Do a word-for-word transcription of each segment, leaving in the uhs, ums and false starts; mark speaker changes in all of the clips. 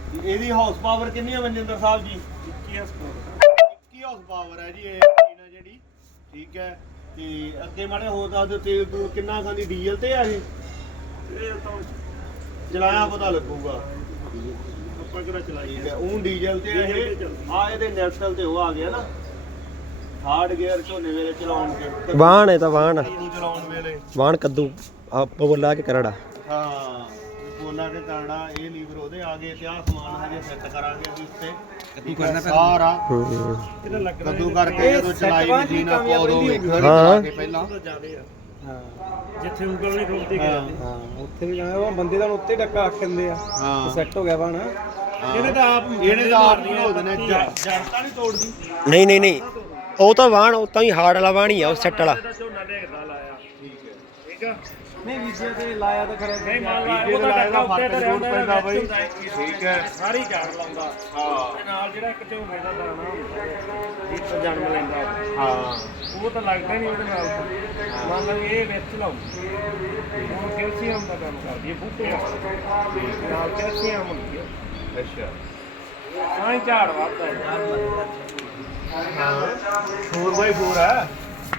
Speaker 1: ਇਹਦੀ horse power ਕਿੰਨੀ ਹੈ ਮਨਜਿੰਦਰ ਸਾਹਿਬ ਜੀ?
Speaker 2: ਇੱਕੀ ਹਾਊਸ ਪਾਵਰ
Speaker 1: ਇੱਕੀ ਹਾਊਸ ਪਾਵਰ ਹੈ ਜੀ ਇਹ ਮਸ਼ੀਨ ਹੈ ਜਿਹੜੀ, ਠੀਕ ਹੈ। ਤੇ ਅੱਗੇ ਮਾੜੇ ਹੋਰ ਦੱਸ ਦਿਓ ਤੇਲ ਤੂਲ ਕਿੰਨਾ ਖਾਂਦੀ, ਡੀਜ਼ਲ ਤੇ ਆ ਇਹ?
Speaker 2: ਇਹ ਤਾਂ
Speaker 1: ਚਲਾਇਆ ਪਤਾ ਲੱਗੂਗਾ।
Speaker 2: ਆਪਾਂ ਕਿਹੜਾ ਚਲਾਈ
Speaker 1: ਠੀਕ ਹੈ, ਉਹ ਡੀਜ਼ਲ ਤੇ ਇਹ ਆ, ਇਹਦੇ ਨੈਸ਼ਨਲ ਤੇ ਉਹ ਆ ਗਿਆ ਨਾ ਹਾਰਡ ਗੇਅਰ ਝੋਨੇ ਵੇਲੇ ਚਲਾਉਣ ਕੇ,
Speaker 3: ਵਾਹਣ ਹੈ ਤਾਂ ਵਾਹਣ
Speaker 1: ਨੂੰ ਚਲਾਉਣ ਵੇਲੇ
Speaker 3: ਵਾਹਣ ਕੱਦੂ ਆ ਬੋਲਾ ਕੇ ਕਰੜਾ।
Speaker 1: ਹਾਂ ਬੋਲਾ ਕੇ ਕਰੜਾ, ਇਹ ਲੀਵਰ ਉਹਦੇ ਆ ਗਏ ਤੇ ਆਹ ਸਮਾਨ ਹਜੇ ਸੈੱਟ ਕਰਾਂਗੇ ਅਸੀਂ ਉੱਤੇ। ਕੱਦੂ ਕਰਨਾ ਸਾਰਾ
Speaker 2: ਇਹਦਾ ਲੱਗਣਾ
Speaker 1: ਕੱਦੂ ਕਰਕੇ ਜਦੋਂ ਚਲਾਈ ਮਸ਼ੀਨ ਆਪਾਂ ਉਦੋਂ ਵੇਖੋ
Speaker 3: ਹਾਂ
Speaker 1: ਪਹਿਲਾਂ
Speaker 2: ਤਾਂ ਜ਼ਿਆਦੇ ਆ। ਹਾਂ ਜਿੱਥੇ ਉਂਗਲ ਨਹੀਂ ਖੁੱਲਦੀ
Speaker 1: ਹਾਂ
Speaker 4: ਹਾਂ ਉੱਥੇ ਵੀ ਜਾਣਾ ਉਹ ਬੰਦੇ ਦਾ ਉੱਤੇ ਡੱਕਾ ਆਖ ਦਿੰਦੇ ਆ।
Speaker 1: ਹਾਂ
Speaker 4: ਸੈੱਟ ਹੋ ਗਿਆ ਬਾਣ।
Speaker 2: ਇਹਨੇ ਤਾਂ ਆਪ
Speaker 1: ਇਹਨੇ ਤਾਂ ਆਪ ਨਹੀਂ ਹੋਦੇ ਨੇ, ਜੜਤਾ ਨਹੀਂ ਤੋੜਦੀ।
Speaker 3: ਨਹੀਂ ਨਹੀਂ ਨਹੀਂ ਉਹ ਤਾਂ ਵਾਹਣ ਉਹ ਤਾਂ ਹੀ ਹਾਰਡ ਵਾਲਾ ਵਾਹਣ ਹੀ ਆ ਉਹ ਸੈੱਟ ਵਾਲਾ।
Speaker 2: ਝੋਨਾ ਡੇਗਦਾ ਲਾਇਆ।
Speaker 1: ਠੀਕ ਹੈ,
Speaker 2: ਠੀਕ ਆ।
Speaker 4: ਨਹੀਂ ਵੀਜ਼ੇ ਤੇ ਲਾਇਆ ਤਾਂ ਖਰੇ
Speaker 2: ਨਹੀਂ ਮੰਨ ਲਾ
Speaker 1: ਵੀਜ਼ੇ
Speaker 2: ਉਹ
Speaker 1: ਤੇ
Speaker 2: ਤਾਂ
Speaker 1: ਲਾਇਆ
Speaker 2: ਡੱਕਾ
Speaker 1: ਤਾਂ
Speaker 2: ਉੱਤੇ
Speaker 1: ਫਰਕ
Speaker 2: ਤੇ
Speaker 1: ਜ਼ਰੂਰ
Speaker 2: ਰਹਿੰਦਾ
Speaker 1: ਪੈਂਦਾ ਬਈ।
Speaker 2: ਠੀਕ
Speaker 1: ਹੈ।
Speaker 2: ਸਾਰੀ ਝਾੜ ਲਾਉਂਦਾ।
Speaker 1: ਹਾਂ
Speaker 2: ਤੇ ਨਾਲ ਜਿਹੜਾ ਇੱਕ ਝੋਨੇ ਦਾ ਦਾਣਾ ਹੁੰਦਾ ਜਿੱਥੇ ਜਨਮ ਲੈਂਦਾ
Speaker 1: ਹਾਂ
Speaker 2: ਉਹ ਤਾਂ ਲੱਗਦਾ ਨਹੀਂ ਉਹਦੇ ਨਾਲ ਤਾਂ। ਮੰਨ ਲਓ ਇਹ ਵਿੱਚ ਲਾਉਂਦੀ ਹੁਣ ਕੈਲਸ਼ੀਅਮ ਦਾ ਕੰਮ ਕਰਦੀ ਹੈ ਬੂਟੇ ਵਾਸਤੇ, ਨਾਲ ਕੈਲਸ਼ੀਅਮ ਹੁੰਦੀ ਹੈ।
Speaker 1: ਅੱਛਾ
Speaker 2: ਤਾਂ ਹੀ ਝਾੜ ਵੱਧਦਾ ਹੈ।
Speaker 1: ਹਾਂ ਫੋਰ ਬਾਈ ਫੋਰ ਹੈ।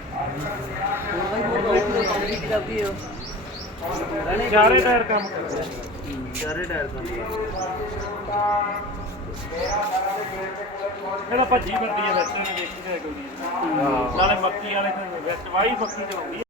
Speaker 2: ਚਾਰੇ ਟਾਇਰ ਕੰਮ ਕਰਦੇ ਆ।
Speaker 1: ਚਾਰੇ ਟਾਇਰ ਦਾ
Speaker 2: ਇਹਦਾ ਭੱਜੀ ਫਿਰਦੀ ਹੈ ਵਿੱਚ, ਇਹਨੇ ਦੇਖੀ ਜਾਏ ਕੋਈ। ਨਾਲੇ ਮੱਕੀ ਵਾਲੇ ਤੇ ਵਿੱਚ ਵਾਹੀ ਮੱਕੀ ਚਲਾਉਂਦੀ ਹੈ।